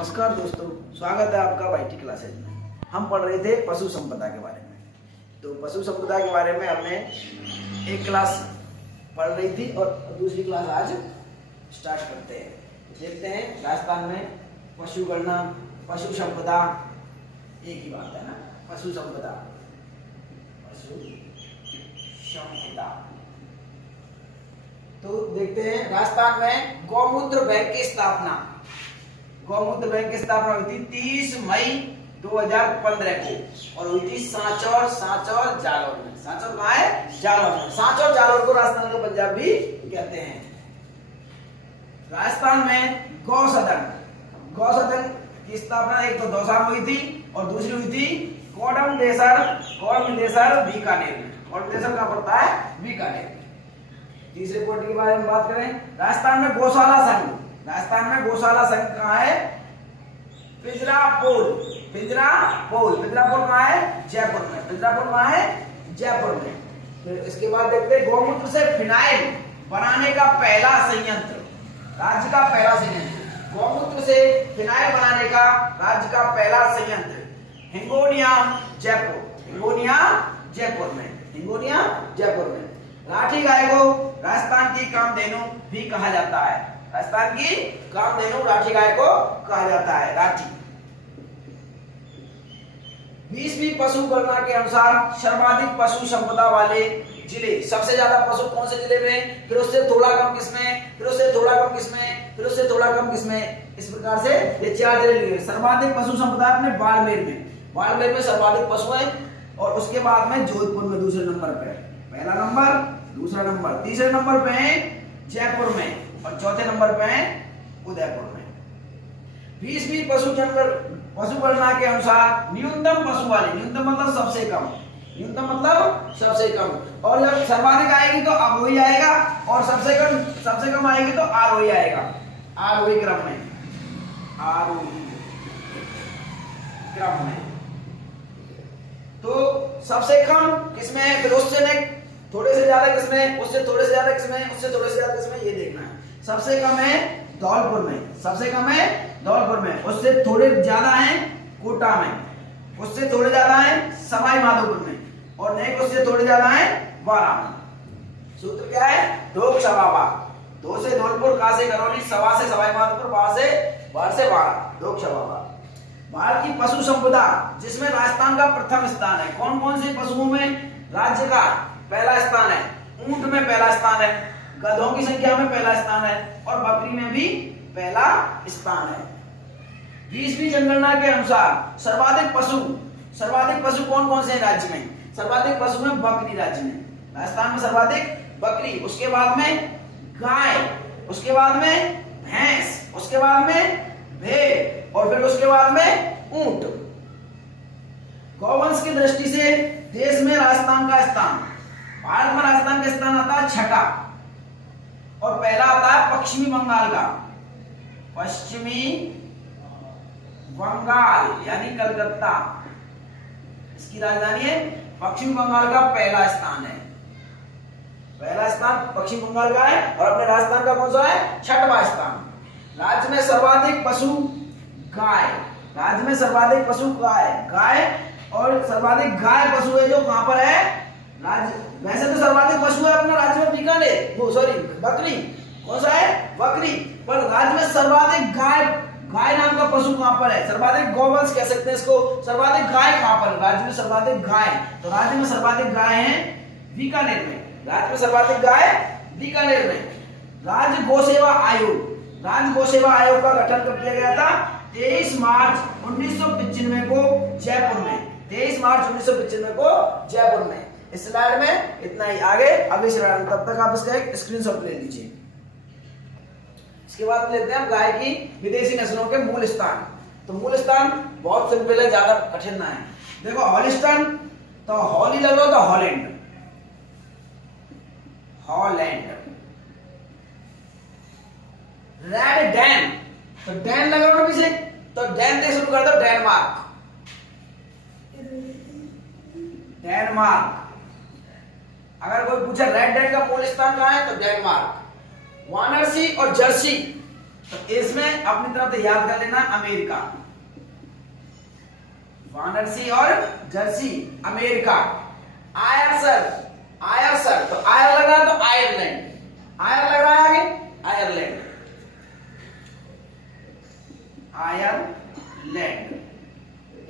नमस्कार दोस्तों, स्वागत है आपका वाईटी क्लासेज में। हम पढ़ रहे थे पशु संपदा के बारे में। तो पशु संपदा के बारे में हमने एक क्लास पढ़ रही थी और दूसरी क्लास आज स्टार्ट करते हैं। देखते हैं राजस्थान में पशु गणना, पशु संपदा एक ही बात है ना। पशु संपदा, पशु संपदा। तो देखते हैं राजस्थान में गौमूत्र बैंक की स्थापना। गौमूत्र बैंक की स्थापना हुई थी 30 मई 2015 को और हुई थी सांचौर जालौर में। सांचौर कहाँ है? जालौर में। सांचौर जालौर को राजस्थान का पंजाब भी कहते हैं। राजस्थान में गौ सदन की स्थापना एक तो दौसा में हुई थी और दूसरी हुई थी कोडमदेसर बीकानेर में। कोडमदेसर कहाँ पड़ता है? बीकानेर। तीसरे पॉइंट के बारे में बात करें, राजस्थान में गौशाला संघ कहाँ है? पिंजरापोल कहाँ है? जयपुर में। पिंजरापोल कहाँ है? जयपुर में। फिर इसके बाद देखते हैं गौमूत्र से फिनाइल बनाने का पहला संयंत्र, राज्य का पहला संयंत्र। गौमूत्र से फिनाइल बनाने का राज्य का पहला संयंत्र हिंगोनिया जयपुर में। लाठी गाय को राजस्थान की कामधेनु भी कहा जाता है। राजस्थान की कामधेनु लाठी गाय को कहा जाता है, राठी। 20वीं पशु गणना के अनुसार सर्वाधिक पशु संपदा वाले जिले, सबसे ज्यादा पशु कौन से जिले में, फिर उससे थोड़ा कम किसमें, फिर उससे थोड़ा कम किसमें, फिर उससे थोड़ा कम किसमें, इस प्रकार से ये 4 जिले लिए। सर्वाधिक पशु संपदा अपने बाड़मेर में सर्वाधिक पशु है और उसके बाद में जोधपुर में दूसरे नंबर पे, पहला नंबर, दूसरा नंबर, तीसरे नंबर पे है जयपुर में और चौथे नंबर पे है उदयपुर में। 20वीं पशु गणना के अनुसार न्यूनतम पशु वाले, न्यूनतम मतलब सबसे कम, और जब सर्वाधिक आएगी तो अवरोही आएगा और सबसे कम आएगी तो आरोही आएगा। आरोही क्रम में तो सबसे कम किसमें है, फिर उससे थोड़े से ज्यादा किसमें, उससे थोड़े से ज्यादा किसमें, उससे थोड़े से ज्यादा किसमें, ये देखना है। सबसे कम है धौलपुर में, उससे थोड़े ज्यादा है कोटा में, उससे थोड़े ज्यादा है सवाई माधोपुर में और नेक उससे थोड़े ज्यादा है वारा में। सूत्र क्या है? दो सवाबा, 2 से धौलपुर, का से करौली, सवा से सवाई माधोपुर, वार से वारा, दो सवाबा। भारत की पशु संपदा जिसमें राजस्थान का प्रथम स्थान है। कौन कौन से पशुओं में राज्य का पहला स्थान है? ऊंट में पहला स्थान है, गधों की संख्या में पहला स्थान है और बकरी में भी पहला स्थान है। 20वीं जनगणना के अनुसार सर्वाधिक पशु कौन कौन से राज्य में? सर्वाधिक पशु में बकरी राज्य में, राजस्थान में सर्वाधिक बकरी, उसके बाद में गाय, उसके बाद में भैंस, उसके बाद में भेड़ और फिर उसके बाद में ऊंट। गौवंश की दृष्टि से देश में राजस्थान का स्थान, भारत में राजस्थान का स्थान आता है 6ठा और पहला आता है पश्चिमी बंगाल यानी कलकत्ता, इसकी राजधानी है। पश्चिम बंगाल का पहला स्थान पश्चिम बंगाल का है और अपने राजस्थान का कौन सा है? 6वां स्थान। राज्य में सर्वाधिक पशु गाय और सर्वाधिक गाय पशु है जो कहां पर है? वैसे तो सर्वाधिक पशु है अपना राज्य में बीकानेर, बकरी, कौन सा है? बकरी, पर राज्य में सर्वाधिक गाय नाम का पशु कहां पर है? सर्वाधिक गौवंश कह सकते हैं इसको। सर्वाधिक गाय कहां पर? राज्य में सर्वाधिक गाय, तो राज्य में सर्वाधिक गाय है बीकानेर में। राज्य गौ सेवा आयोग का गठन कब किया गया था? 23 मार्च 1995 को जयपुर में। इस स्लाइड में इतना ही, आगे अगली स्लाइड में, तब तक आप इसका एक स्क्रीनशॉट ले लीजिए। इसके बाद लेते हैं गाय की विदेशी नस्लों के मूल स्थान। तो मूल स्थान बहुत सिंपल है, ज्यादा कठिन ना है। देखो हॉलिस्टन, तो हॉली लगा तो हॉलैंड, रेड डैन, तो डैन लगा पीछे, तो डैन से शुरू कर दो, डेनमार्क। अगर कोई पूछे रेड डैन का मूल स्थान कहाँ है तो डेनमार्क। वाराणसी और जर्सी तो इसमें अपनी तरफ से याद कर लेना अमेरिका, वानरसी और जर्सी अमेरिका। आयरसर तो आयर लग रहा है तो आयरलैंड, आयर लग रहा है आगे आयरलैंड, आयरलैंड।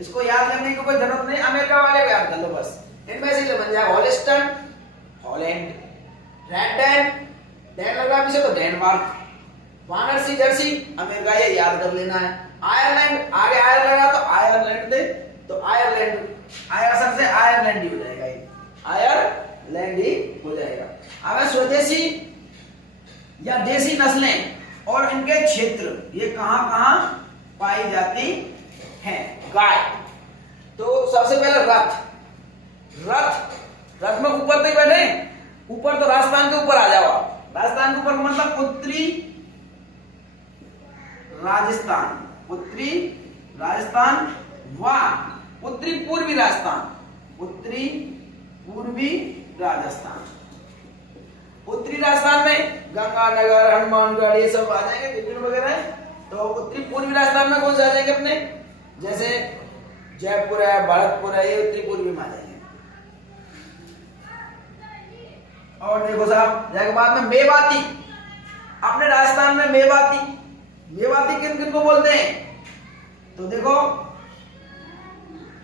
इसको याद करने की कोई जरूरत नहीं, अमेरिका वाले को याद कर लो बस। इनमें से बन जाएगा हॉलिस्टन, हॉलैंड, रैंडन, डेन लग रहा है पीछे तो डेनमार्क, वानरसी जर्सी अमेरिका, ये याद कर लेना है। आयरलैंड आगे आयर लगा तो आयरलैंड दे, तो आयरलैंड, आयरलैंड से आयरलैंड ही हो जाएगा, ये आयरलैंड ही हो जाएगा। अब स्वदेशी या देसी नस्लें और इनके क्षेत्र, ये कहां कहां पाई जाती हैं। गाय, तो सबसे पहले रथ में ऊपर तक बैठे, ऊपर तो राजस्थान के ऊपर आ जाओ। राजस्थान के ऊपर मतलब उत्तरी राजस्थान, उत्तरी राजस्थान व उत्तरी पूर्वी राजस्थान, उत्तरी पूर्वी राजस्थान। उत्तरी राजस्थान में गंगानगर, हनुमानगढ़ ये सब आ जाएंगे, विभिन्न वगैरह। तो उत्तरी पूर्वी राजस्थान में कौन से आ जाएंगे अपने, जैसे जयपुर है, भरतपुर है, ये उत्तरी पूर्वी में आ जाएंगे। और देखो साहब, जाके बाद में मेवाती, अपने राजस्थान में मेवाती किन किन को बोलते हैं, तो देखो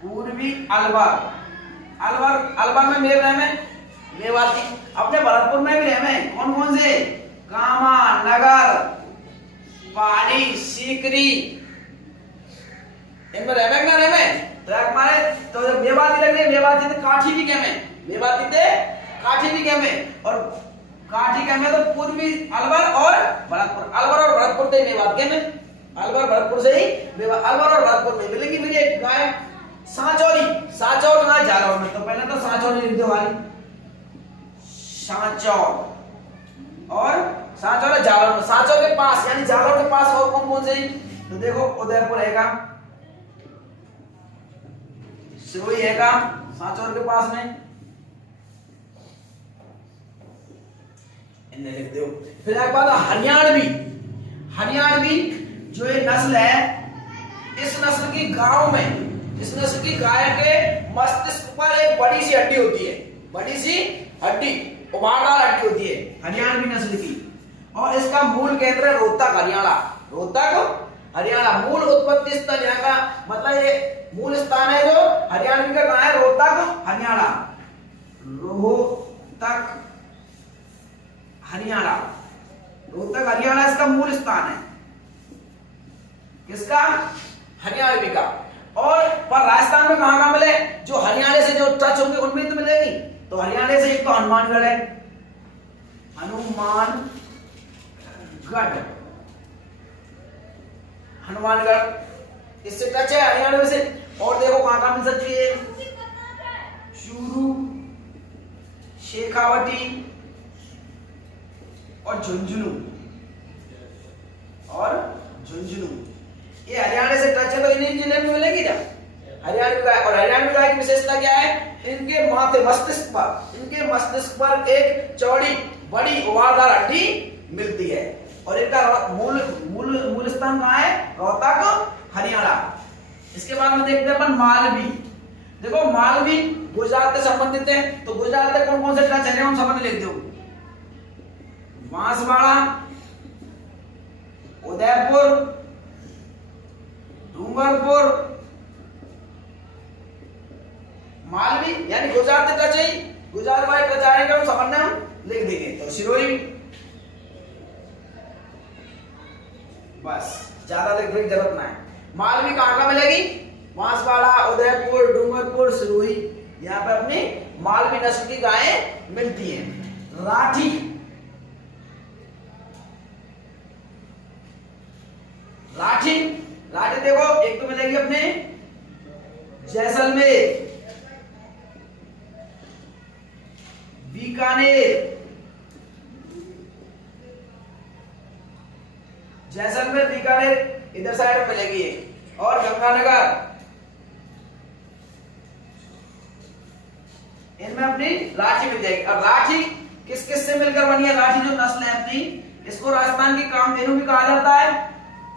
पूर्वी अलवर में मेव रहे में मेवाती। अपने भरतपुर में भी रहे में कौन कौन से, कामा, नगर, पहाड़ी, सीकरी, इनमें रहे ना रहे में। तो हमारे तो मेवाती लग रही, मेवाती थे काठी भी क्या में, मेवाती थे काठी भी क्या में, और काठी क्या में तो पूर्वी अलवर और भरतपुर, अलवर और भरतपुर से मेवात के में, अलवर भरतपुर से ही अलवर और भरतपुर में मिलेंगी। फिर एक गाय सांचौर गाय जालौर में, तो पहले तो सांचौर लिख दो वाली, सांचौर और सांचौर जालौर में। सांचौर के पास यानी जालौर के पास और कौन कौन से, तो देखो उदयपुर है का, सिरोही है का सांचौर के पास में, इन्हें लिख दो। फिर एक बात हरियाणवी जो ये नस्ल है, इस नस्ल की गांव में, इस नस्ल की गाय के मस्तिष्क पर एक बड़ी सी हड्डी होती है, बड़ी सी हड्डी, उभारदार हड्डी होती है हरियाणवी नस्ल की। और इसका मूल केंद्र है रोहतक हरियाणा। मूल उत्पत्ति स्थल यहाँ का मतलब ये मूल स्थान है जो हरियाणवी का कहाँ है, रोहतक हरियाणा, रोहतक हरियाणा इसका मूल स्थान है, किसका, हरियाणवी का। और पर राजस्थान में कहां मिले, जो हरियाणा से जो टच होंगे उनमें तो मिलेगी। तो हरियाणा से एक तो हनुमानगढ़ है, हनुमानगढ़ इससे टच है हरियाणा से। और देखो कहां मिल सकती है, चूरू, शेखावटी और झुंझुनू, ये हरियाणा से टच है, तो इन्हीं जिले में मिलेगी ना हरियाणवी गाय। और हरियाणवी गाय की विशेषता क्या है, इनके मस्तिष्क पर एक चौड़ी बड़ी उभारदार हड्डी मिलती है। और इनका मूल स्थान कहाँ है, रोहतक हरियाणा। इसके बाद में देखते हैं अपन मालवी। देखो मालवी गुजरात से संबंधित है, तो गुजरात में कौन कौन से टच है हम सब लिख दो, बांसवाड़ा, उदयपुर, डूंगरपुर, मालवी यानी गुजरात से टच है, गुजरात वाले टच आएंगे हम समझने हम लिख देंगे। तो सिरोही, बस ज्यादा लिखने की जरूरत ना है। मालवी कहां का मिलेगी, बांसवाड़ा, उदयपुर, डूंगरपुर, सिरोही, यहाँ पे अपनी मालवी नस्ल की गायें मिलती हैं। राठी देखो एक तो मिलेगी अपने जैसलमेर, बीकानेर, इधर साइड में मिलेगी, और गंगानगर, इनमें अपनी राठी मिल जाएगी। और राठी किस किस से मिलकर बनी है, राठी जो नस्ल है अपनी, इसको राजस्थान की कामधेनु भी कहा जाता है।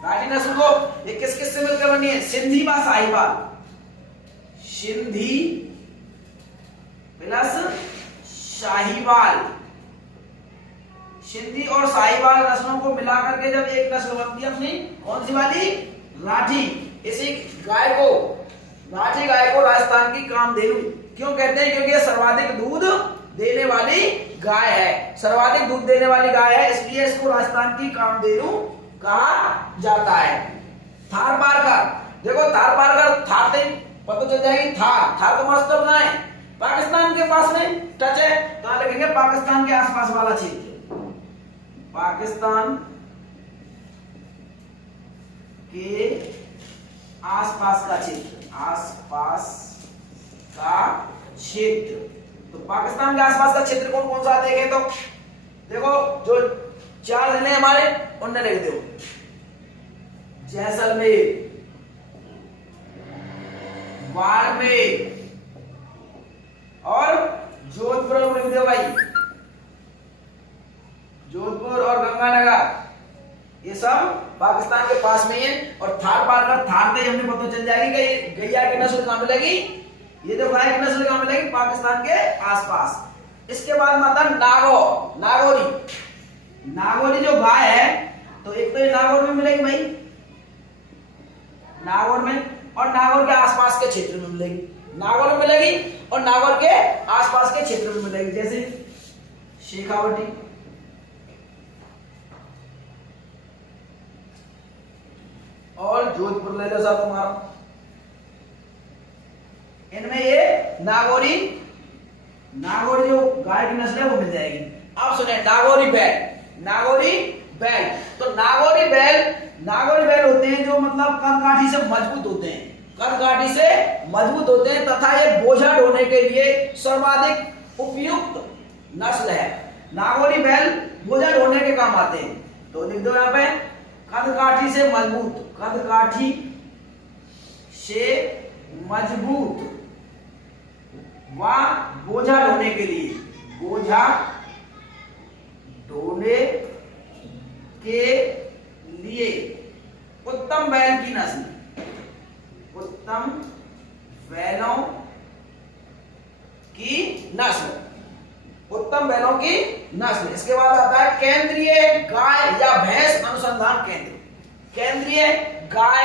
राठी नस्ल को ये किस किस से मिलकर बनी है? सिंधी व साहिवाल, सिंधी प्लस शाहीवाल, सिंधी और साहिवाल नस्लों को मिलाकर के जब एक नस्ल बनती है अपनी, कौन सी वाली? राठी। इसी गाय को, राठी गाय को राजस्थान की कामधेनु क्यों कहते हैं? क्योंकि ये सर्वाधिक दूध देने वाली गाय है, सर्वाधिक दूध देने वाली गाय है, इसलिए इसको राजस्थान की कामधेनु कहा जाता है। थार पारकर, देखो थार पारकर, थार से पता चल जाएगी। थार, थार का मतलब कहाँ है? पाकिस्तान के पास में टच है, कहां लिखेंगे? पाकिस्तान के आसपास वाला क्षेत्र, पाकिस्तान के आसपास का क्षेत्र, आसपास का क्षेत्र। तो पाकिस्तान के आसपास का क्षेत्र कौन कौन सा देखें तो देखो, जो 4 जिले हमारे उनने लिख दो। जैसलमेर, बाड़मेर और जोधपुर लिख दो भाई, जोधपुर और गंगानगर, ये सब पाकिस्तान के पास में है। और थार पारकर, थार से हमने पता चल जाएगी कि ये गैया की नस्ल कहां मिलेगी, ये जो गाय की नस्ल कहां मिलेगी? पाकिस्तान के आसपास। इसके बाद माता नागौरी, नागौरी जो गाय है, तो एक तो ये नागौर में मिलेगी भाई, नागौर में, और नागौर के आसपास के क्षेत्र में मिलेगी, नागौर में मिलेगी और नागौर के आसपास के क्षेत्र में मिलेगी, जैसे शेखावटी, और जोधपुर ले लो साथ तुम्हारा। इनमें ये नागौरी जो गाय की नस्ल है वो मिल जाएगी। अब सुने नागौरी बैल, नागौरी बैल, तो नागौरी बैल होते हैं जो मतलब कदकाठी से मजबूत होते हैं, कदकाठी से मजबूत होते हैं, तथा ये बोझा ढोने के लिए सर्वाधिक उपयुक्त नस्ल है। नागौरी बैल बोझा ढोने के काम आते हैं, तो लिख दो यहाँ पे कदकाठी से मजबूत, कदकाठी से मजबूत व बोझा ढोने के लिए, बोझा ढोने के लिए उत्तम बैल की नस्ल, उत्तम बैलों की नस्ल, उत्तम बैलों की नस्ल। इसके बाद आता है केंद्रीय गाय या भैंस अनुसंधान केंद्र, केंद्रीय गाय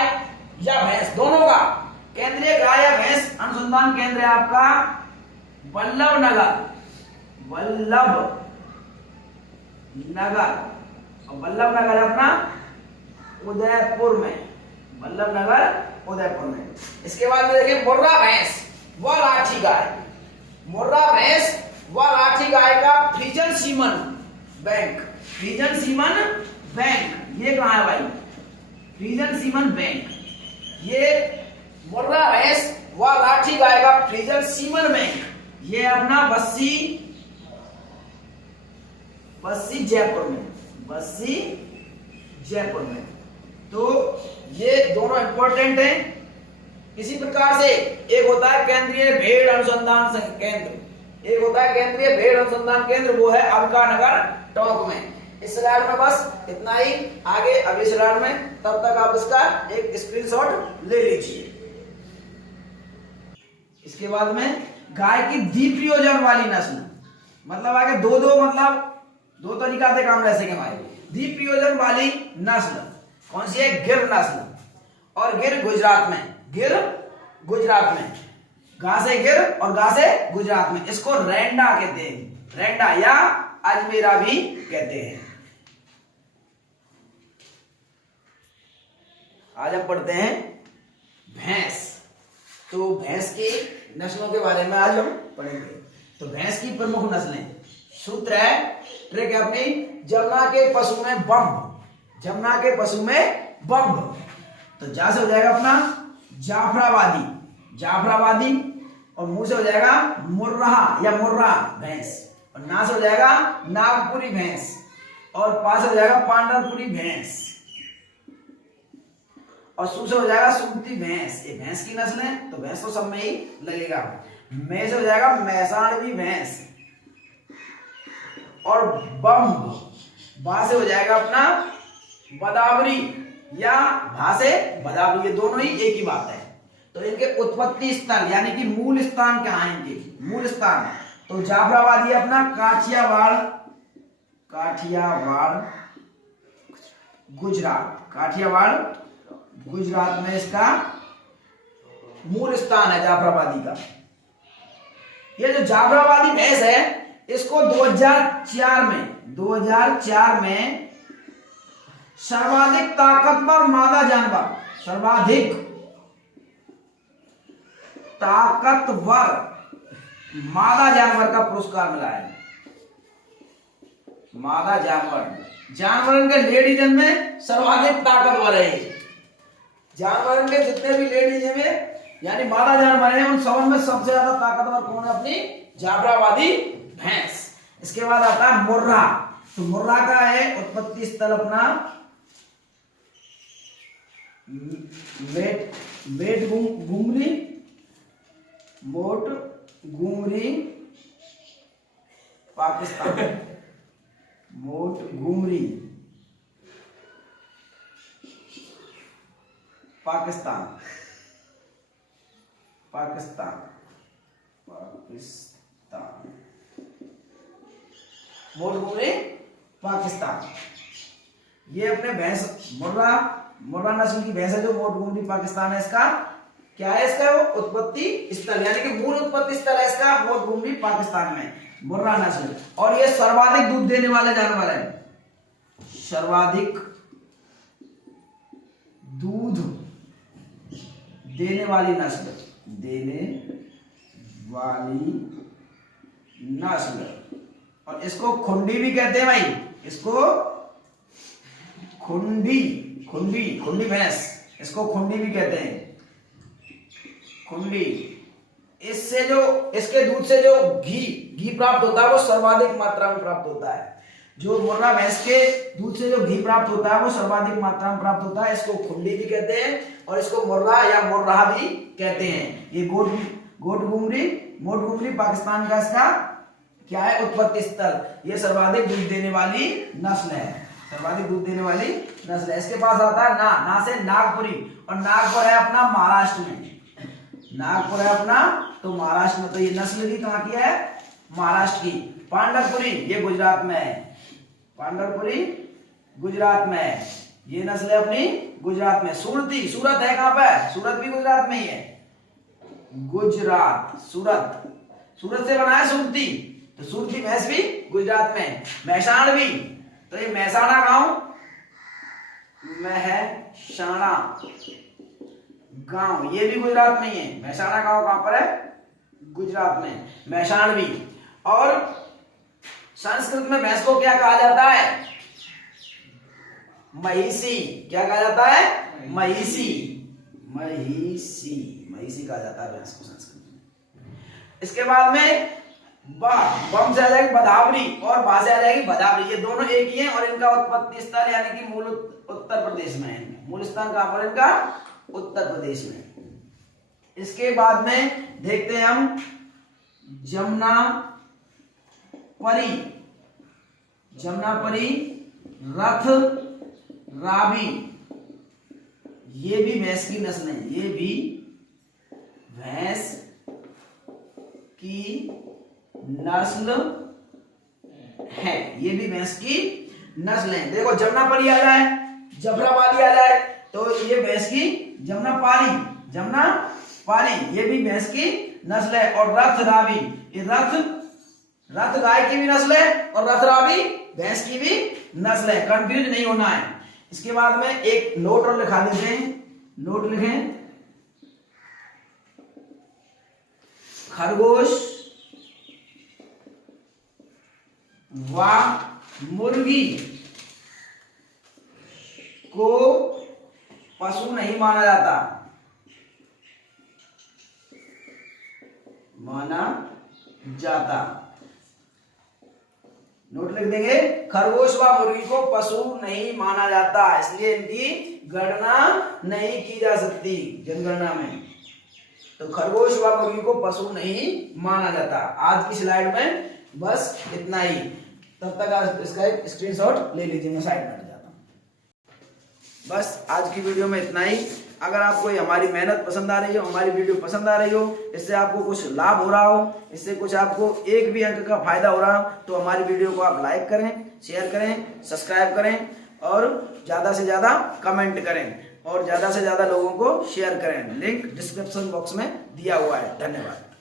या भैंस दोनों का, केंद्रीय गाय या भैंस अनुसंधान केंद्र है आपका वल्लभ नगर, वल्लभ नगर, और वल्लभ नगर है अपना उदयपुर में, वल्लभ नगर उदयपुर में। इसके बाद में देखिए मुर्रा भैंस व राठी गाय, मुर्रा भैंस व राठी गाय का फ्रीजन सीमन बैंक, फ्रीजन सीमन बैंक ये कहां है भाई? फ्रीजन सीमन बैंक, ये मुर्रा भैंस व राठी गाय का फ्रीजन सीमन बैंक, ये अपना बस्सी जयपुर में, बस्सी जयपुर में। तो ये दोनों इंपॉर्टेंट हैं। इसी प्रकार से एक होता है केंद्रीय भेड़ अनुसंधान केंद्र, एक होता है केंद्रीय भेड़ अनुसंधान केंद्र, वो है अलकानगर टोंक में। इस स्लाइड में बस इतना ही, आगे अगले स्लाइड में, तब तक आप इसका एक स्क्रीनशॉट ले लीजिए। इसके बाद में गाय की द्विप्रयोजन वाली नस्ल, मतलब आगे मतलब दो तरीका से काम ले सके भाई। द्विप्रयोजन वाली नस्ल कौन सी है? गिर नस्ल, और गिर गुजरात में, गिर गुजरात में, गा से गिर और गा से गुजरात में। इसको रेंडा कहते हैं, रेंडा या अजमेरा भी कहते हैं। आज हम पढ़ते हैं भैंस। तो भैंस की नस्लों के बारे में आज हम पढ़ेंगे। तो भैंस की प्रमुख नस्लें, सूत्र है, ट्रिक है अपनी, जमुना के पशु में बम्ब, जमुना के पशु में बम्ब। तो जा से हो जाएगा अपना जाफराबादी, जाफराबादी, और मुंह से हो जाएगा मुर्राह या मुर्रा भैंस, और ना से हो जाएगा नागपुरी भैंस, और पा से हो जाएगा पांडरपुरी भैंस, और सू से हो जाएगा सुमती भैंस। ये भैंस की नस्ल है, तो भैंस तो सब में ही लगेगा। मैं से हो जाएगा मैसाणवी भैंस, और बम्ब, बा से हो जाएगा अपना बदावरी या भा से बदावरी, ये दोनों ही एक ही बात है। तो इनके उत्पत्ति स्थल यानी कि मूल स्थान क्या है, इनके मूल स्थान, तो जाफराबाद ये अपना काठियावाड़, काठियावाड़ गुजरात, काठियावाड़ गुजरात में इसका मूल स्थान है जाफराबादी का। ये जो जाफराबादी भैंस है इसको 2004 में सर्वाधिक ताकतवर मादा जानवर, सर्वाधिक ताकतवर मादा जानवर का पुरस्कार मिला है। मादा जानवर के लेडीजन में सर्वाधिक ताकतवर है। जानवर के जितने भी लेडीज में यानी मादा जानवर हैं उन सब में सबसे ज्यादा ताकतवर कौन है, अपनी जाफराबादी भैंस। इसके बाद आता है मुर्रा, तो मुर्रा का है उत्पत्ति स्थल अपना मोटगुमरी पाकिस्तान, मोटगुमरी पाकिस्तान, मोटगुमरी पाकिस्तान। ये अपने भैंस मुर्रा नस्ल की भैंस है जो मोटगुमरी पाकिस्तान है, इसका क्या है, इसका उत्पत्ति स्थल यानी कि मूल उत्पत्ति स्थल है इसका मोटगुमरी पाकिस्तान में, मुर्रा नस्ल। और ये सर्वाधिक दूध देने वाले जानवर है, सर्वाधिक दूध देने वाली नस्ल, और इसको खुंडी भी कहते हैं भाई, इसको खुंडी भैंस, इसको खुंडी भी कहते हैं, खुंडी। इससे जो इसके दूध से जो घी प्राप्त होता है वो सर्वाधिक मात्रा में प्राप्त होता है। जो मुर्रा भैंस के दूध से जो घी प्राप्त होता है वो सर्वाधिक मात्रा में प्राप्त होता है, इसको खुंडी भी कहते हैं और इसको मुर्रा या मुर्राह भी कहते हैं। ये मोटगुमरी पाकिस्तान का इसका क्या है, उत्पत्ति स्थल। ये सर्वाधिक दूध देने वाली नस्ल है, सर्वाधिक दूध देने वाली नस्ल है। इसके पास आता है ना से नागपुरी, और नागपुर है अपना महाराष्ट्र में, नागपुर है अपना तो महाराष्ट्र में। तो ये नस्ल भी कहाँ की है, महाराष्ट्र की। पांडरपुरी ये गुजरात में है, पांडरपुरी गुजरात में है, ये नस्ल है अपनी गुजरात में। सूरत है कहाँ पे, सूरत भी गुजरात में ही है, गुजरात, सूरत से बना है सूरती, तो सूरती भैंस भी गुजरात में। महसाण भी, तो ये महसाणा गांव, महसाणा गांव ये भी गुजरात में ही है। महसाणा गांव कहां पर है, गुजरात में, महसाणवी। और संस्कृत में भैंस को क्या कहा जाता है, महिषी। क्या कहा जाता है, महिषी कहा जाता है भैंस को संस्कृत में। इसके बाद में बम से आ जाएगी बदावरी और बा से आ जाएगी बदावरी, ये दोनों एक ही हैं और इनका उत्पत्ति स्थल यानी कि मूल उत्तर प्रदेश में है। मूल स्थान कहां पर इनका, उत्तर प्रदेश में। इसके बाद में देखते हैं हम जमुनापरी, रथ रावी, ये भी भैंस की नस्ल है, ये भी भैंस की नस्ल है, ये भी भैंस की नस्ल है। देखो जमुनापरी आ जाए, जाफराबादी आ जाए, तो ये भैंस की जमुनापाली, ये भी भैंस की नस्ल है। और रथ रावी, ये रथ गाय की भी नस्ल है और रथ रावी भैंस की भी नस्ल है, कंफ्यूज नहीं होना है। इसके बाद में एक नोट और लिखा देते हैं, नोट लिखें, खरगोश व मुर्गी को पशु नहीं माना जाता। नोट लिख देंगे, खरगोश व मुर्गी को पशु नहीं माना जाता, इसलिए इनकी गणना नहीं की जा सकती जनगणना में। तो खरगोश व मुर्गी को पशु नहीं माना जाता। आज की स्लाइड में बस इतना ही। तब तक आज इसका एक स्क्रीनशॉट ले लीजिए। मैं साइड में हट जाता हूँ। बस आज की वीडियो में इतना ही। अगर आपको हमारी मेहनत पसंद आ रही हो, हमारी वीडियो पसंद आ रही हो, इससे आपको कुछ लाभ हो रहा हो, इससे कुछ आपको एक भी अंक का फायदा हो रहा हो, तो हमारी वीडियो को आप लाइक करें, शेयर करें, सब्सक्राइब करें और ज़्यादा से ज़्यादा कमेंट करें और ज़्यादा से ज़्यादा लोगों को शेयर करें। लिंक डिस्क्रिप्शन बॉक्स में दिया हुआ है। धन्यवाद।